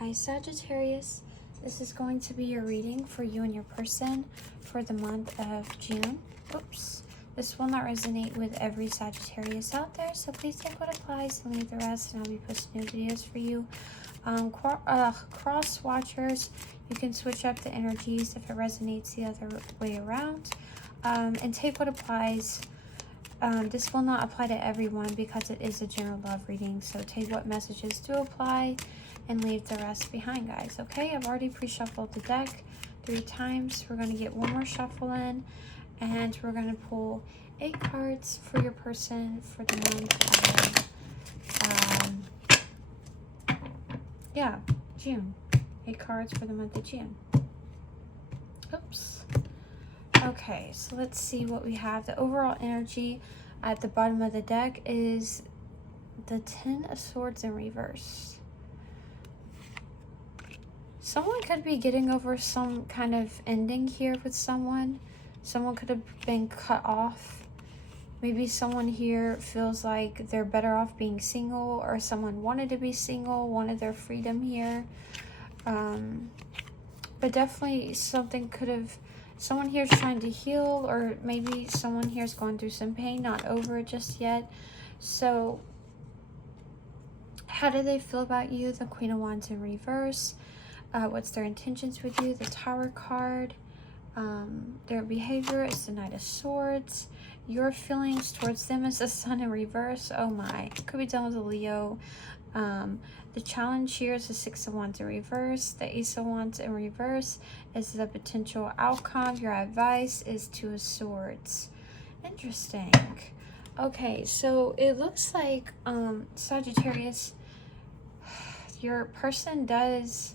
Hi Sagittarius, this is going to be your reading for you and your person for the month of June. Oops, this will not resonate with every Sagittarius out there, so please take what applies and leave the rest, and I'll be posting new videos for you. Cross watchers, you can switch up the energies if it resonates the other way around, and take what applies. This will not apply to everyone because it is a general love reading, so take what messages do apply and leave the rest behind, guys. Okay, I've already pre-shuffled the deck 3 times. We're going to get one more shuffle in, and we're going to pull 8 cards for your person for the month of June. 8 cards for the month of June. Oops. Okay, so let's see what we have. The overall energy at the bottom of the deck is the 10 of Swords in reverse. Someone could be getting over some kind of ending here with someone. Someone could have been cut off. Maybe someone here feels like they're better off being single, or someone wanted to be single, wanted their freedom here. But definitely something could have, someone here is trying to heal, or maybe someone here is going through some pain, not over it just yet. So how do they feel about you? The Queen of Wands in reverse. What's their intentions with you? The Tower card. Their behavior is the Knight of Swords. Your feelings towards them is the Sun in reverse. Oh my, could be done with a Leo. The challenge here is the 6 of Wands in reverse. The Ace of Wands in reverse is the potential outcome. Your advice is 2 of Swords. Interesting. Okay, so it looks like Sagittarius, your person does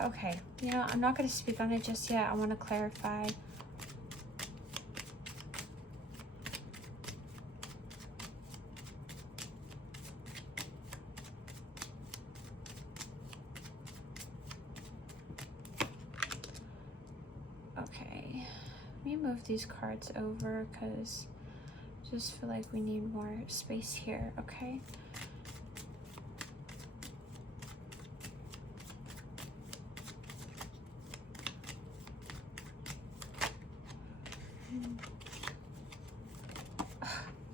okay, you know, I'm not going to speak on it just yet. I want to clarify. Okay, let me move these cards over because I just feel like we need more space here. Okay.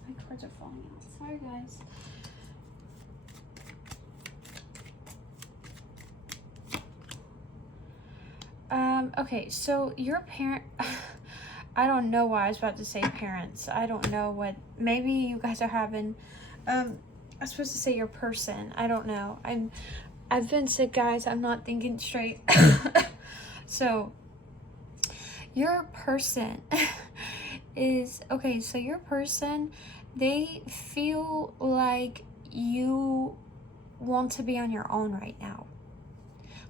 My cards are falling out. Sorry, guys. Okay, so your parent, I don't know why I was about to say parents. I don't know what, maybe you guys are having, I was supposed to say your person. I don't know. I've been sick, guys. I'm not thinking straight. So your person is, okay, so your person, they feel like you want to be on your own right now.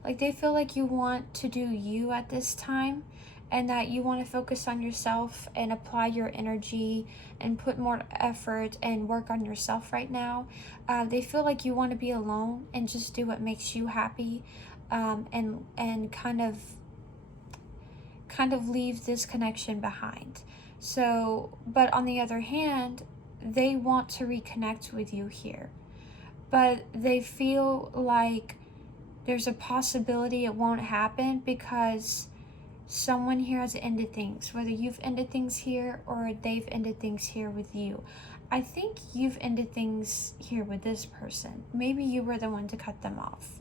Like they feel like you want to do you at this time, and that you want to focus on yourself and apply your energy and put more effort and work on yourself right now. They feel like you want to be alone and just do what makes you happy, and kind of leave this connection behind. So, but on the other hand, they want to reconnect with you here, but they feel like there's a possibility it won't happen because someone here has ended things, whether you've ended things here or they've ended things here with you. I think you've ended things here with this person. Maybe you were the one to cut them off,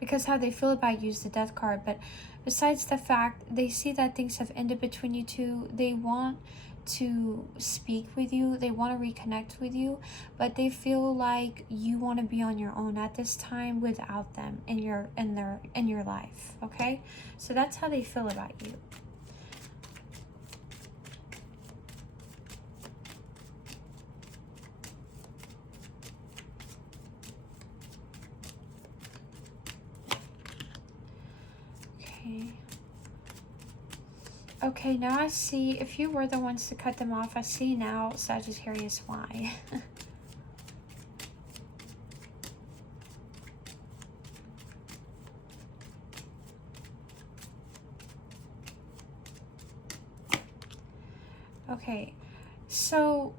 because how they feel about you is the Death card. But besides the fact they see that things have ended between you two, they want to speak with you, they want to reconnect with you, but they feel like you want to be on your own at this time without them in your life. Okay, so that's how they feel about you. Okay, now I see, if you were the ones to cut them off, I see now, Sagittarius, why. Okay, so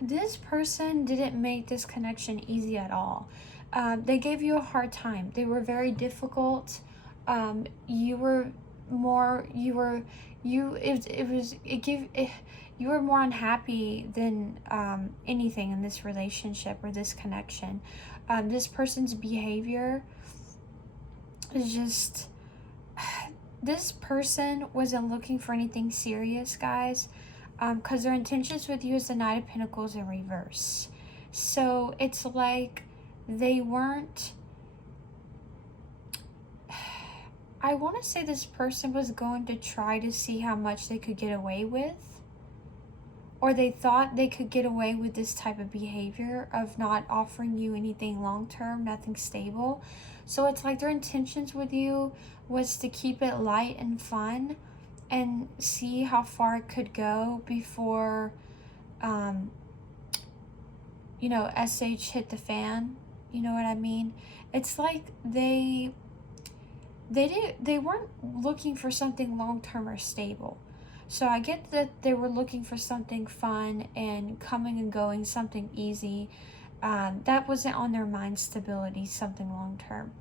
this person didn't make this connection easy at all. They gave you a hard time. They were very difficult. You were more, you were, you, it was, it gave, it, you were more unhappy than anything in this relationship or this connection. This person's behavior is just, this person wasn't looking for anything serious, guys, because their intentions with you is the Knight of Pentacles in reverse. So it's like they weren't, I want to say this person was going to try to see how much they could get away with, or they thought they could get away with this type of behavior of not offering you anything long-term, nothing stable. So it's like their intentions with you was to keep it light and fun and see how far it could go before, you know, SH hit the fan. You know what I mean? It's like they weren't looking for something long-term or stable. So I get that they were looking for something fun and coming and going, something easy. That wasn't on their mind, stability, something long-term.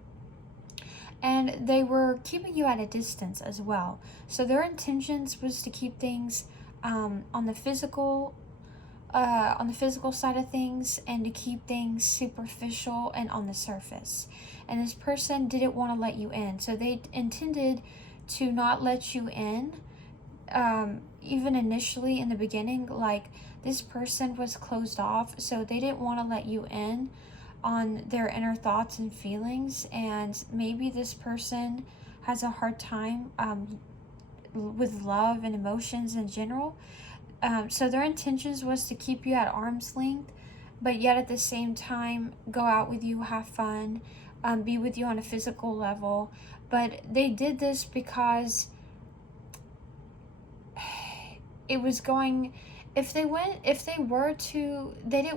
And they were keeping you at a distance as well. So their intentions was to keep things on the physical side of things, and to keep things superficial and on the surface. And this person didn't want to let you in. So they intended to not let you in. Even initially in the beginning, like this person was closed off, so they didn't want to let you in on their inner thoughts and feelings. And maybe this person has a hard time with love and emotions in general. So their intentions was to keep you at arm's length, but yet at the same time go out with you, have fun, be with you on a physical level. But they did this because it was going, they didn't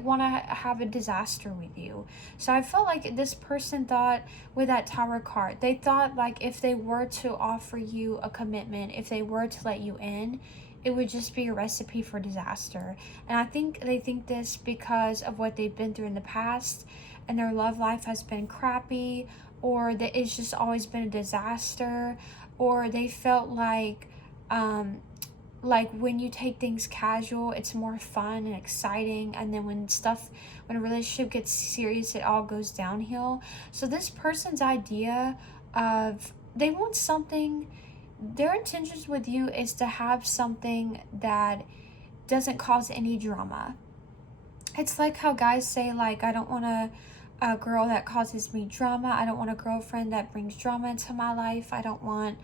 want to have a disaster with you. So I felt like this person thought, with that Tower card, they thought like if they were to offer you a commitment, if they were to let you in, it would just be a recipe for disaster. And I think they think this because of what they've been through in the past, and their love life has been crappy, or that it's just always been a disaster, or they felt like when you take things casual, it's more fun and exciting, and then when a relationship gets serious, it all goes downhill. So this person's idea of, they want something, their intentions with you is to have something that doesn't cause any drama. It's like how guys say, like, I don't want a girl that causes me drama. I don't want a girlfriend that brings drama into my life. I don't want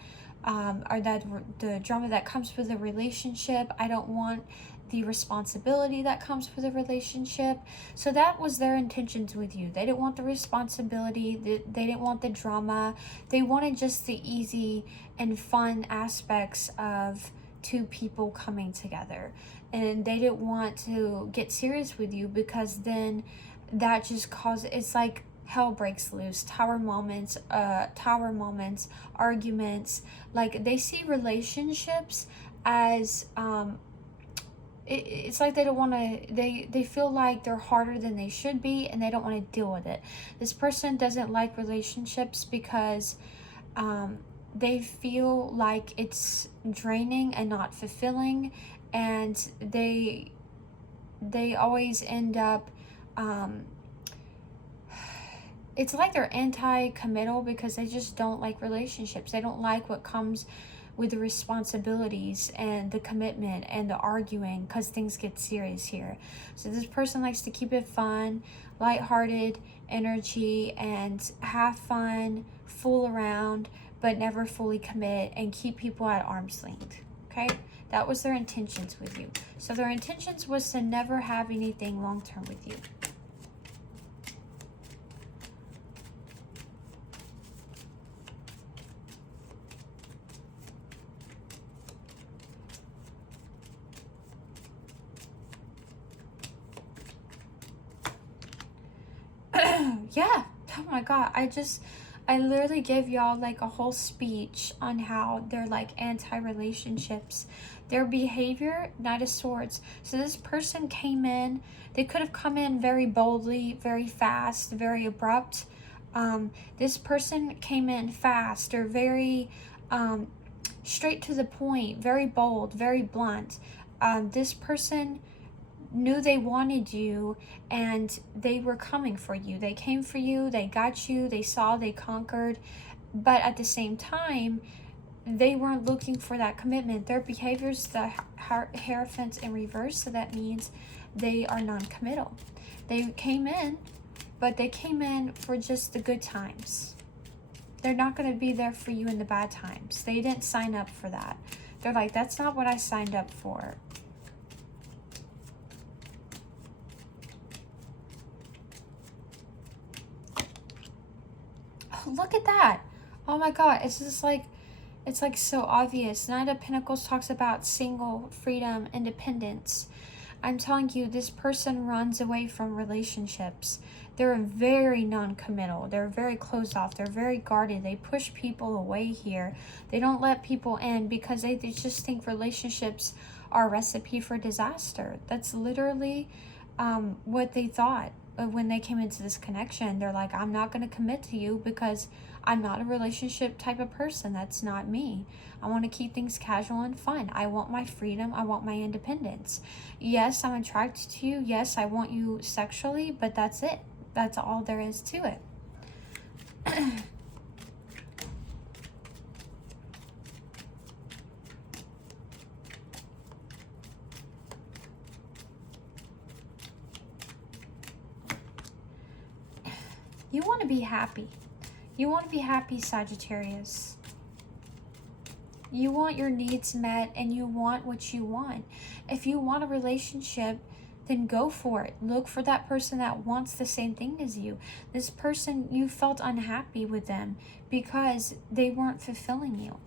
or that the drama that comes with a relationship. I don't want the responsibility that comes with a relationship. So that was their intentions with you. They didn't want the responsibility. They didn't want the drama. They wanted just the easy and fun aspects of two people coming together. And they didn't want to get serious with you, because then that just causes, it's like hell breaks loose. Tower moments, arguments. Like, they see relationships as it's like they don't want to, they feel like they're harder than they should be, and they don't want to deal with it. This person doesn't like relationships because they feel like it's draining and not fulfilling, and they always end up it's like they're anti-committal because they just don't like relationships. They don't like what comes with the responsibilities and the commitment and the arguing, because things get serious here. So this person likes to keep it fun, lighthearted energy, and have fun, fool around, but never fully commit, and keep people at arm's length. Okay? That was their intentions with you. So their intentions was to never have anything long-term with you. Yeah, oh my god, I literally gave y'all like a whole speech on how they're like anti-relationships. Their behavior, Knight of Swords. So this person came in, they could have come in very boldly, very fast, very abrupt. This person came in fast or very straight to the point, very bold, very blunt. This person knew they wanted you and they were coming for you. They came for you, they got you, they saw, they conquered. But at the same time, they weren't looking for that commitment. Their behavior's the Hierophant in reverse, so that means they are non-committal. They came in, but they came in for just the good times. They're not going to be there for you in the bad times. They didn't sign up for that. They're like, that's not what I signed up for. Oh, look at that. Oh my God. It's just like, it's like so obvious. Knight of Pentacles talks about single, freedom, independence. I'm telling you, this person runs away from relationships. They're very non-committal. They're very closed off. They're very guarded. They push people away here. They don't let people in because they just think relationships are a recipe for disaster. That's literally what they thought when they came into this connection. They're like, I'm not going to commit to you because I'm not a relationship type of person. That's not me. I want to keep things casual and fun. I want my freedom. I want my independence. Yes, I'm attracted to you. Yes, I want you sexually, but that's it. That's all there is to it. You want to be happy. You want to be happy, Sagittarius. You want your needs met and you want what you want. If you want a relationship, then go for it. Look for that person that wants the same thing as you. This person, you felt unhappy with them because they weren't fulfilling you.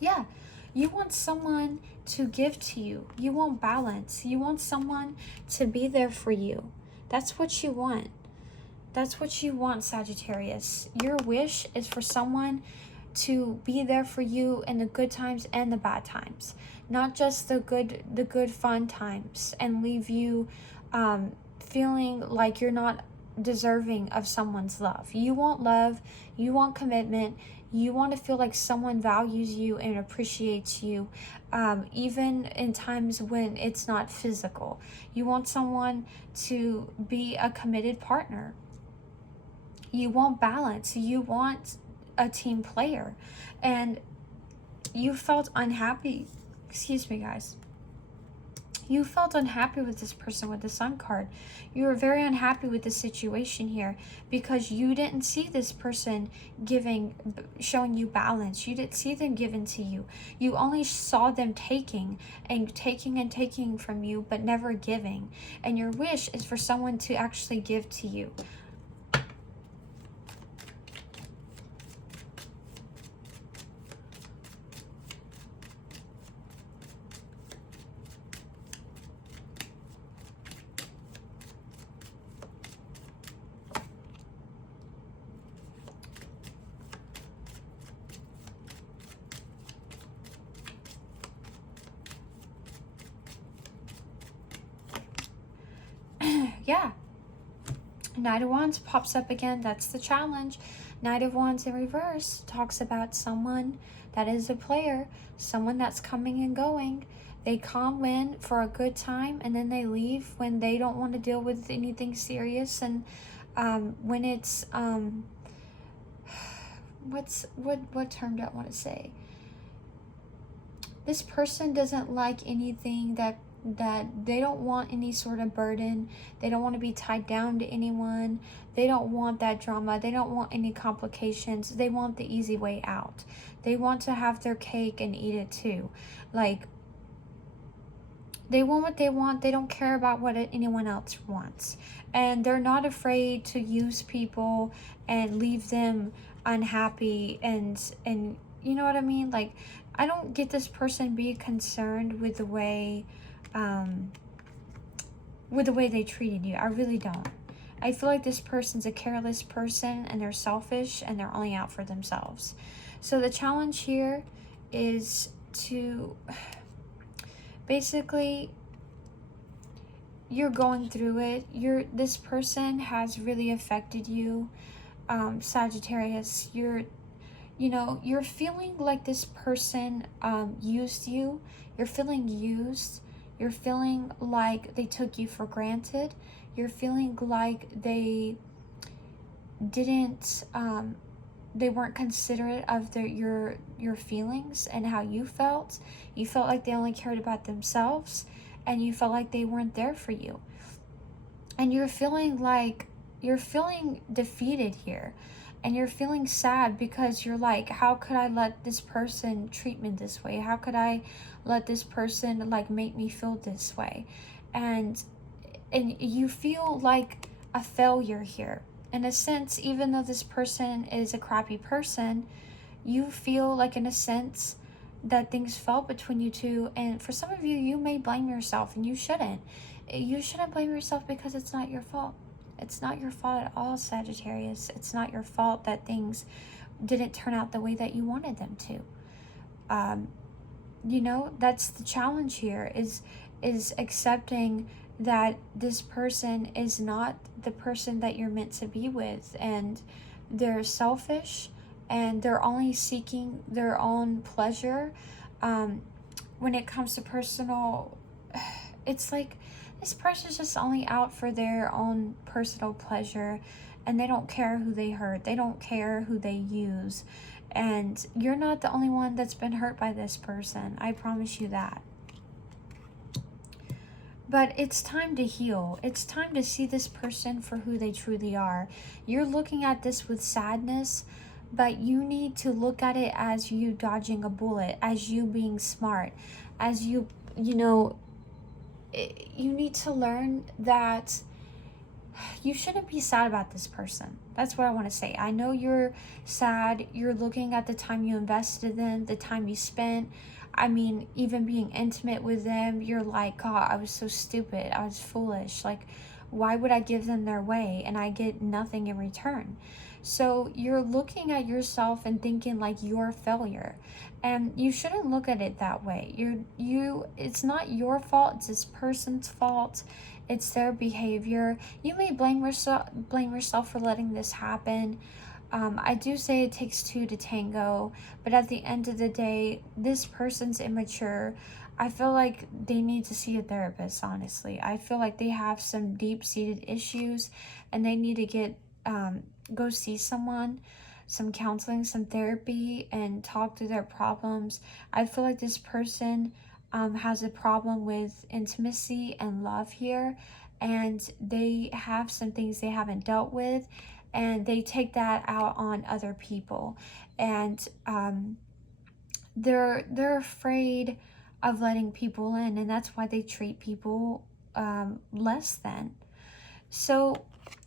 Yeah, you want someone to give to you. You want balance. You want someone to be there for you. That's what you want. That's what you want, Sagittarius. Your wish is for someone to be there for you in the good times and the bad times. Not just the good fun times and leave you feeling like you're not deserving of someone's love. You want love. You want commitment. You want to feel like someone values you and appreciates you, even in times when it's not physical. You want someone to be a committed partner. You want balance. You want a team player. And you felt unhappy. Excuse me, guys. You felt unhappy with this person with the Sun card. You were very unhappy with the situation here because you didn't see this person showing you balance. You didn't see them giving to you. You only saw them taking and taking from you, but never giving. And your wish is for someone to actually give to you. Yeah. Knight of Wands pops up again. That's the challenge. Knight of Wands in reverse talks about someone that is a player, someone that's coming and going. They come in for a good time and then they leave when they don't want to deal with anything serious. And when it's what term do I want to say? This person doesn't like anything that they don't want any sort of burden. They don't want to be tied down to anyone. They don't want that drama. They don't want any complications. They want the easy way out. They want to have their cake and eat it too. Like, they want what they want. They don't care about what anyone else wants. And they're not afraid to use people and leave them unhappy, and you know what I mean? Like, I don't get this person being concerned with the way they treated you. I really don't. I feel like this person's a careless person, and they're selfish, and they're only out for themselves. So the challenge here is to basically, you're going through it. This person has really affected you, Sagittarius. You're feeling like this person used you. You're feeling used. You're feeling like they took you for granted. You're feeling like they didn't, they weren't considerate of your feelings and how you felt. You felt like they only cared about themselves, and you felt like they weren't there for you. And you're feeling defeated here. And you're feeling sad because you're like, how could I let this person treat me this way? How could I let this person like make me feel this way? And you feel like a failure here. In a sense, even though this person is a crappy person, you feel like, in a sense, that things fell between you two. And for some of you, you may blame yourself, and you shouldn't. You shouldn't blame yourself, because it's not your fault. It's not your fault at all, Sagittarius. It's not your fault that things didn't turn out the way that you wanted them to. That's the challenge here, is accepting that this person is not the person that you're meant to be with, and they're selfish, and they're only seeking their own pleasure. When it comes to personal, it's like this person's just only out for their own personal pleasure, and they don't care who they hurt. They don't care who they use. And you're not the only one that's been hurt by this person. I promise you that. But it's time to heal. It's time to see this person for who they truly are. You're looking at this with sadness, but you need to look at it as you dodging a bullet, as you being smart, as you need to learn that you shouldn't be sad about this person. That's what I want to say. I know you're sad. You're looking at the time you invested in them, the time you spent. I mean, even being intimate with them, you're like, God, I was so stupid. I was foolish. Like, why would I give them their way and I get nothing in return? So you're looking at yourself and thinking like you're a failure. And you shouldn't look at it that way. It's not your fault. It's this person's fault. It's their behavior. You may blame yourself for letting this happen. I do say it takes two to tango, but at the end of the day, this person's immature. I feel like they need to see a therapist, honestly. I feel like they have some deep-seated issues, and they need to go see someone, some counseling, some therapy, and talk through their problems. I feel like this person has a problem with intimacy and love here, and they have some things they haven't dealt with, and they take that out on other people, and they're afraid of letting people in, and that's why they treat people less than. So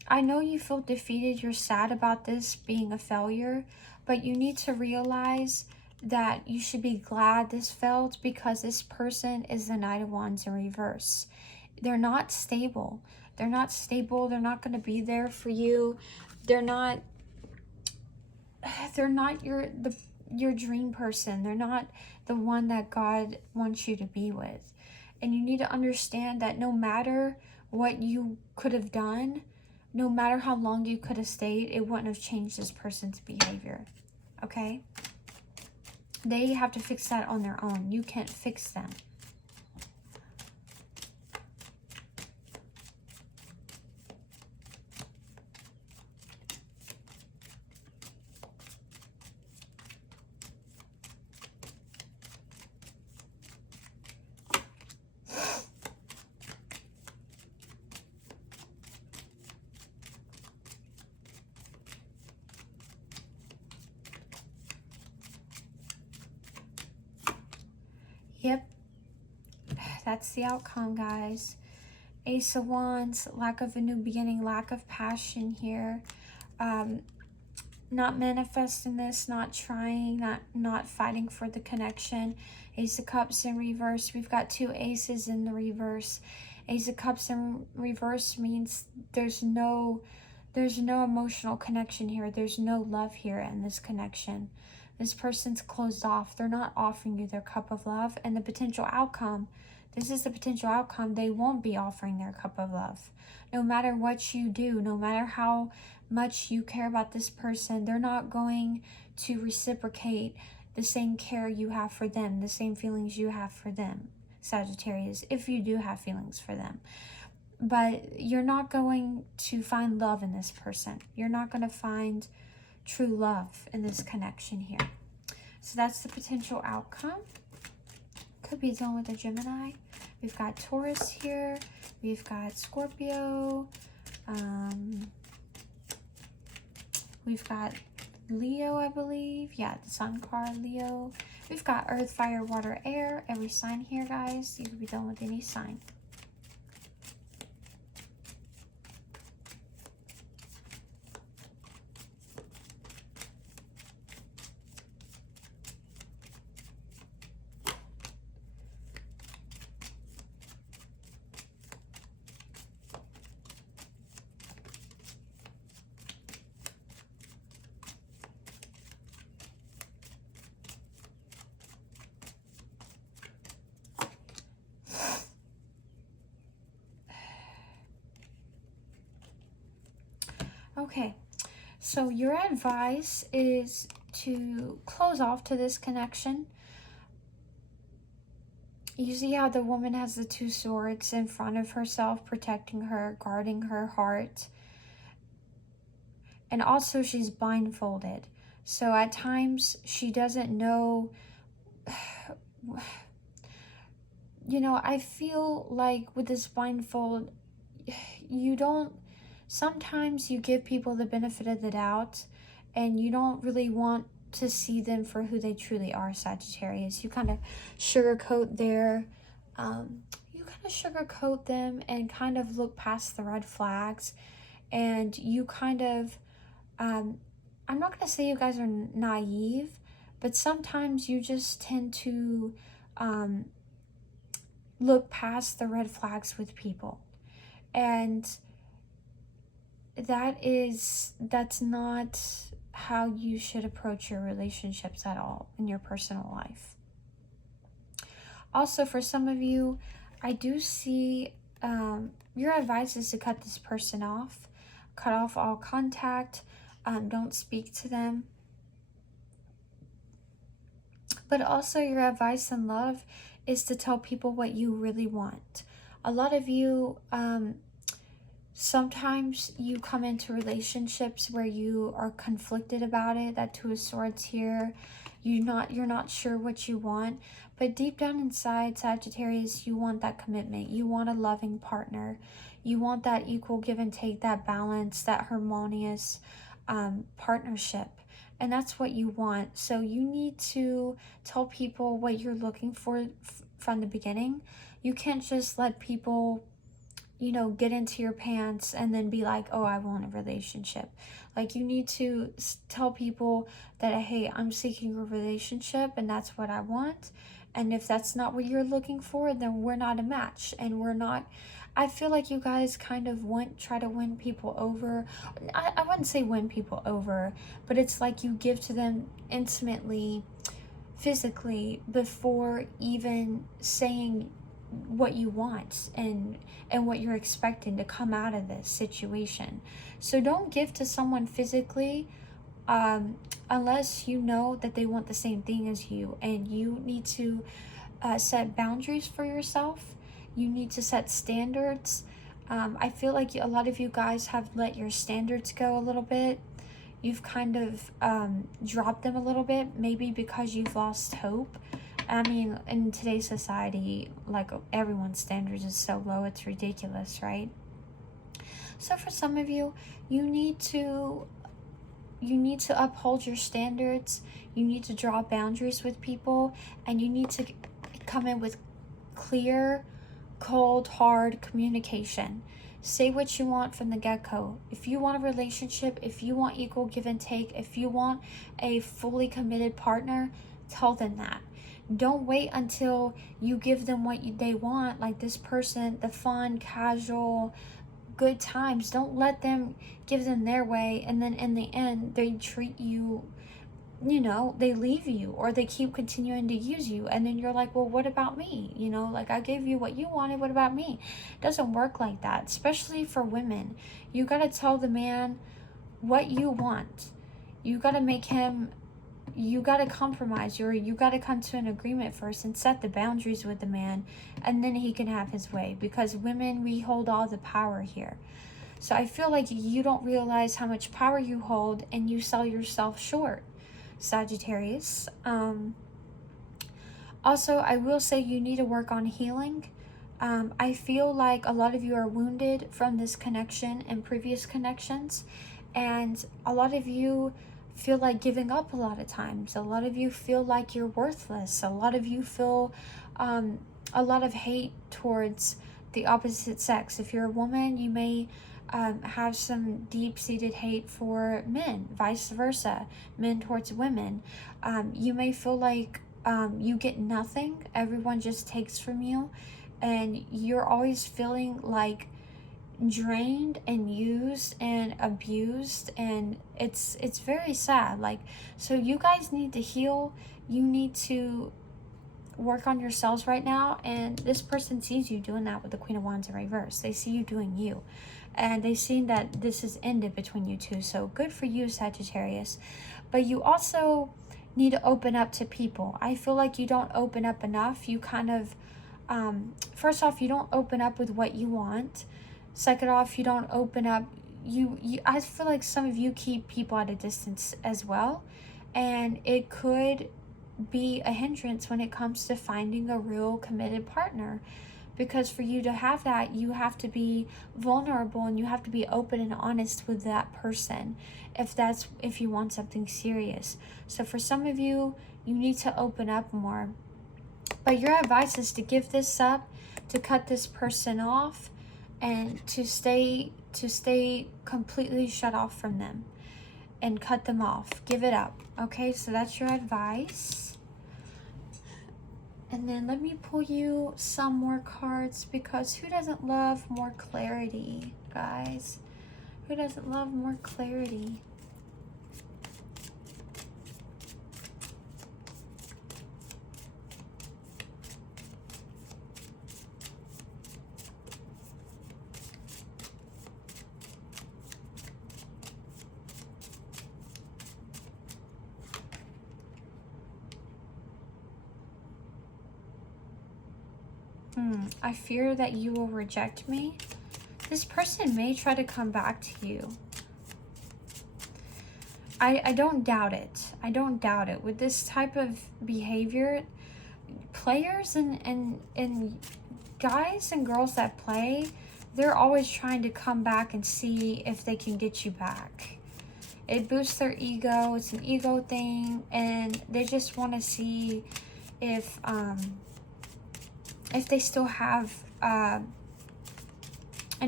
I know you feel defeated, you're sad about this being a failure, but you need to realize that you should be glad this failed, because this person is the Knight of Wands in reverse. They're not stable. They're not stable. They're not going to be there for you. They're not your dream person. They're not the one that God wants you to be with. And you need to understand that no matter what you could have done, no matter how long you could have stayed, it wouldn't have changed this person's behavior. Okay? They have to fix that on their own. You can't fix them. Yep, that's the outcome, guys. Ace of Wands, lack of a new beginning, lack of passion here. not manifesting this, not trying, not fighting for the connection. Ace of Cups in reverse. We've got 2 aces in the reverse. Ace of Cups in reverse means there's no emotional connection here. There's no love here in this connection. This person's closed off. They're not offering you their cup of love. And the potential outcome, this is the potential outcome, they won't be offering their cup of love. No matter what you do, no matter how much you care about this person, they're not going to reciprocate the same care you have for them, the same feelings you have for them, Sagittarius, if you do have feelings for them. But you're not going to find love in this person. You're not going to find true love in this connection here. So that's the potential outcome. Could be dealing with a Gemini. We've got Taurus here. We've got Scorpio. We've got Leo, I believe. Yeah, the Sun card, Leo. We've got Earth, Fire, Water, Air. Every sign here, guys. You could be dealing with any sign. Okay, so your advice is to close off to this connection. You see how the woman has the 2 swords in front of herself, protecting her, guarding her heart. And also she's blindfolded. So at times she doesn't know, you know, I feel like with this blindfold, you don't, sometimes you give people the benefit of the doubt and you don't really want to see them for who they truly are, Sagittarius. You kind of sugarcoat them and kind of look past the red flags, and you kind of, I'm not going to say you guys are naive, but sometimes you just tend to look past the red flags with people. And that's not how you should approach your relationships at all in your personal life. Also, for some of you, I do see your advice is to cut this person off, cut off all contact, don't speak to them. But also your advice in love is to tell people what you really want. A lot of you, sometimes you come into relationships where you are conflicted about it. That 2 of Swords here, you're not sure what you want, but deep down inside, Sagittarius, you want that commitment. You want a loving partner. You want that equal give and take, that balance, that harmonious partnership. And that's what you want. So you need to tell people what you're looking for from the beginning. You can't just let people, you know, get into your pants and then be like, oh, I want a relationship. Like, you need to tell people that, hey, I'm seeking a relationship and that's what I want. And if that's not what you're looking for, then we're not a match. And we're not, I feel like you guys kind of try to win people over. I wouldn't say win people over, but it's like you give to them intimately, physically, before even saying what you want and what you're expecting to come out of this situation. So don't give to someone physically unless you know that they want the same thing as you, and you need to set boundaries for yourself. You need to set standards. I feel like a lot of you guys have let your standards go a little bit. You've kind of dropped them a little bit, maybe because you've lost hope. I mean, in today's society, like, everyone's standards is so low, it's ridiculous, right? So for some of you, you need to uphold your standards. You need to draw boundaries with people, and you need to come in with clear, cold, hard communication. Say what you want from the get-go. If you want a relationship, if you want equal give and take, if you want a fully committed partner, tell them that. Don't wait until you give them what they want, like this person, the fun, casual, good times. Don't let them give them their way, and then in the end, they treat you, you know, they leave you, or they keep continuing to use you, and then you're like, well, what about me? You know, like, I gave you what you wanted, what about me? It doesn't work like that, especially for women. You got to tell the man what you want. You got to make him, you got to compromise, or you got to come to an agreement first and set the boundaries with the man, and then he can have his way, because women, we hold all the power here. So I feel like you don't realize how much power you hold, and you sell yourself short, Sagittarius. Also, I will say you need to work on healing. I feel like a lot of you are wounded from this connection and previous connections, and a lot of you feel like giving up a lot of times. A lot of you feel like you're worthless. A lot of you feel a lot of hate towards the opposite sex. If you're a woman, you may have some deep-seated hate for men, vice versa, men towards women. You may feel like you get nothing, everyone just takes from you, and you're always feeling like drained and used and abused, and it's very sad. Like, so you guys need to heal. You need to work on yourselves right now, and this person sees you doing that with the Queen of Wands in reverse. They see you doing you, and they see that this is ended between you two. So good for you, Sagittarius. But you also need to open up to people. I feel like you don't open up enough. You kind of first off, you don't open up with what you want. Second off, you don't open up, I feel like some of you keep people at a distance as well, and it could be a hindrance when it comes to finding a real committed partner, because for you to have that, you have to be vulnerable, and you have to be open and honest with that person if you want something serious. So for some of you, you need to open up more. But your advice is to give this up, to cut this person off, and to stay completely shut off from them and cut them off. Give it up. Okay, so that's your advice. And then let me pull you some more cards, because who doesn't love more clarity, guys? Who doesn't love more clarity? I fear that you will reject me. This person may try to come back to you. I don't doubt it. I don't doubt it. With this type of behavior, players and guys and girls that play, they're always trying to come back and see if they can get you back. It boosts their ego. It's an ego thing, and they just want to see if they still have an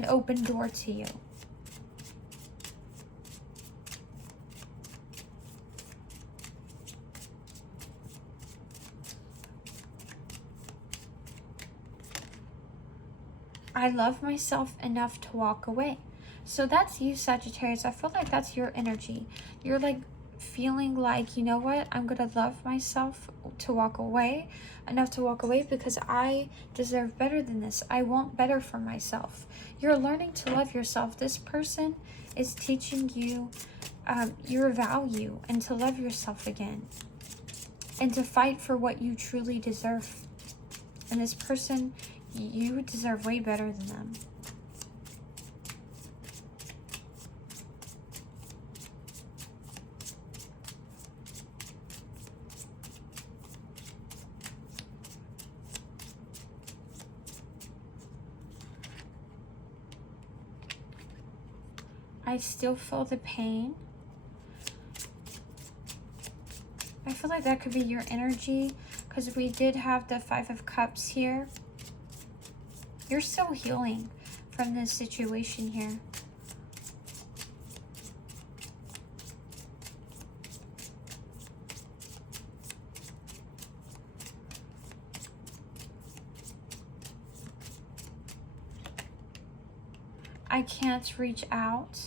open door to you. I love myself enough to walk away. So that's you, Sagittarius. I feel like that's your energy. You're like feeling like, you know what, I'm gonna love myself to walk away, enough to walk away, because I deserve better than this. I want better for myself. You're learning to love yourself. This person is teaching you your value, and to love yourself again, and to fight for what you truly deserve. And this person, you deserve way better than them. I still feel the pain. I feel like that could be your energy, because we did have the 5 of Cups here. You're still healing from this situation here. I can't reach out.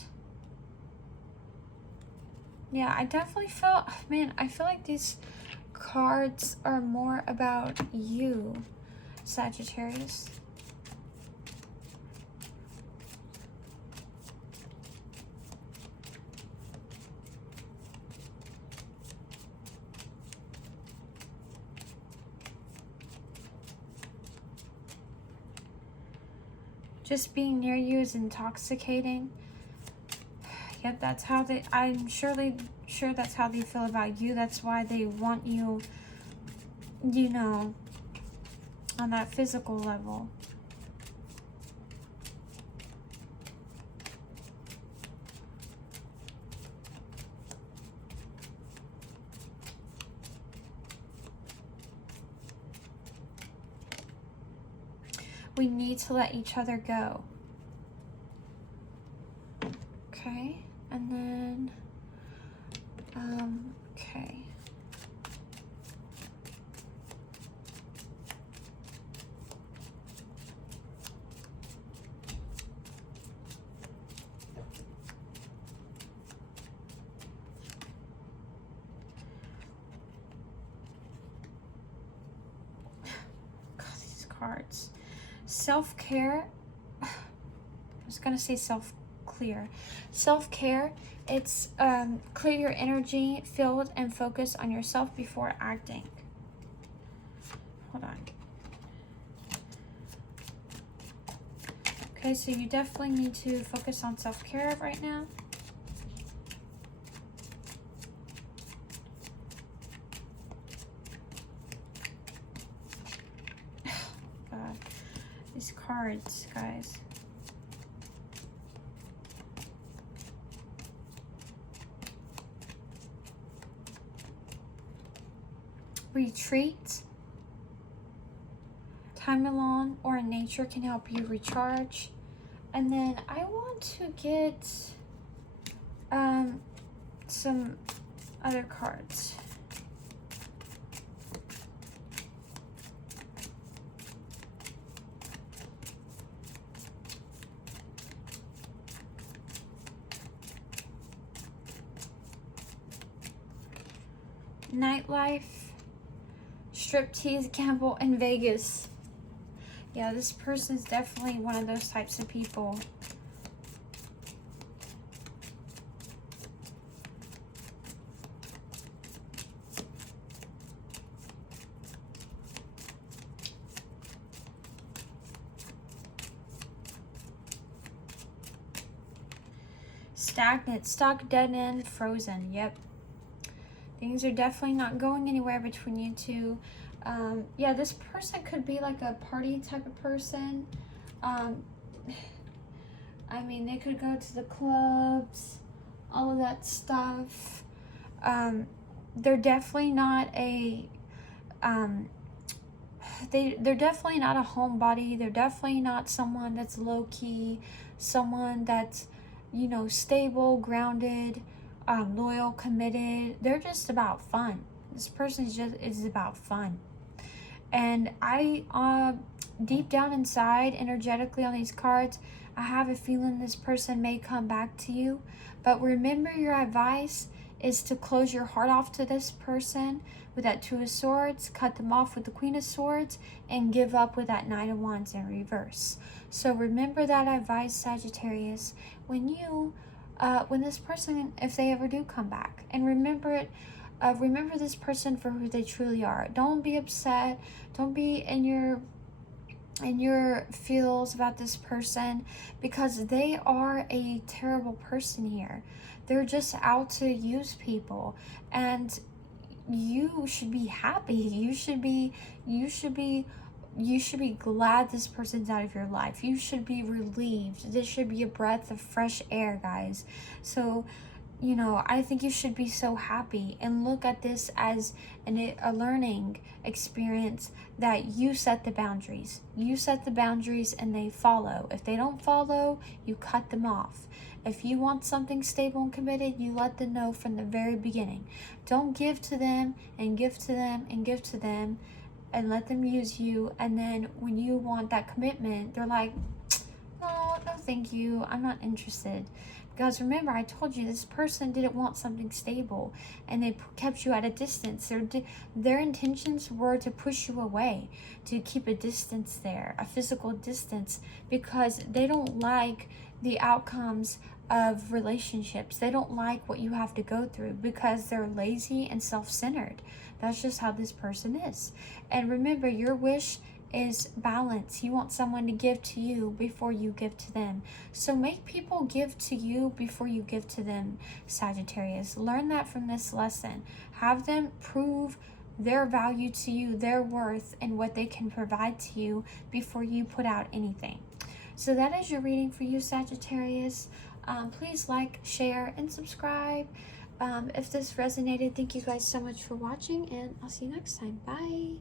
Yeah, I definitely feel, man, I feel like these cards are more about you, Sagittarius. Just being near you is intoxicating. Yep, that's how they, I'm sure that's how they feel about you. That's why they want you, you know, on that physical level. We need to let each other go. Okay, and then, okay. God, these cards. Self-care, I was gonna say self-clear. Self-care, it's clear your energy field and focus on yourself before acting. Hold on. Okay, so you definitely need to focus on self-care right now. God, these cards, guys. Retreat. Time alone or in nature can help you recharge. And then I want to get some other cards. Nightlife, striptease, gamble, and Vegas. Yeah, this person's definitely one of those types of people. Stagnant, stuck, dead end, frozen. Yep. Things are definitely not going anywhere between you two. Yeah, this person could be like a party type of person. I mean, they could go to the clubs, all of that stuff. They're definitely not a, they're definitely not a homebody. They're definitely not someone that's low-key, someone that's, you know, stable, grounded, loyal, committed. They're just about fun. This person is about fun. And I, deep down inside, energetically on these cards, I have a feeling this person may come back to you. But remember, your advice is to close your heart off to this person with that Two of Swords, cut them off with the Queen of Swords, and give up with that Knight of Wands in reverse. So remember that advice, Sagittarius, when you, when this person, if they ever do come back. And remember it. Remember this person for who they truly are. Don't be upset. Don't be in your feels about this person, because they are a terrible person here. They're just out to use people, and you should be happy. You should be glad this person's out of your life. You should be relieved. This should be a breath of fresh air, guys. So you know, I think you should be so happy and look at this as a learning experience, that you set the boundaries. You set the boundaries and they follow. If they don't follow, you cut them off. If you want something stable and committed, you let them know from the very beginning. Don't give to them and give to them and give to them and let them use you. And then when you want that commitment, they're like, no, no, thank you. I'm not interested. Because remember, I told you this person didn't want something stable, and they kept you at a distance. Their intentions were to push you away, to keep a distance there, a physical distance, because they don't like the outcomes of relationships. They don't like what you have to go through because they're lazy and self-centered. That's just how this person is. And remember, your wish is balance. You want someone to give to you before you give to them. So make people give to you before you give to them, Sagittarius. Learn that from this lesson. Have them prove their value to you, their worth, and what they can provide to you before you put out anything. So that is your reading for you, Sagittarius. Please like, share, and subscribe. If this resonated, thank you guys so much for watching, and I'll see you next time. Bye.